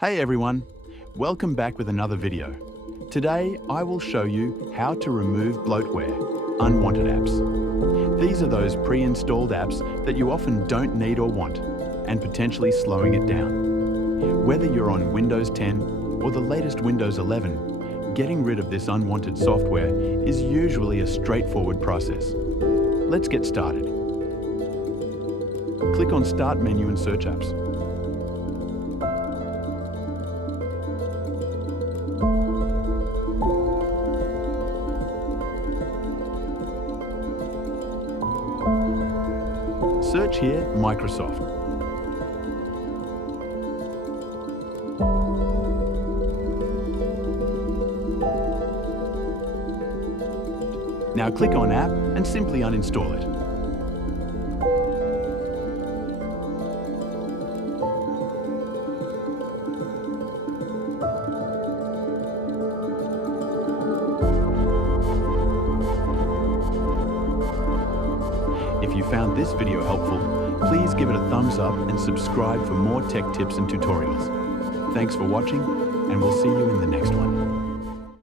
Hey everyone, welcome back with another video. Today I will show you how to remove bloatware, unwanted apps. These are those pre-installed apps that you often don't need or want, and potentially slowing it down. Whether you're on Windows 10 or the latest Windows 11, getting rid of this unwanted software is usually a straightforward process. Let's get started. Click on Start menu and search apps. Search here Microsoft. Now click on App and simply uninstall it. If you found this video helpful, please give it a thumbs up and subscribe for more tech tips and tutorials. Thanks for watching, and we'll see you in the next one.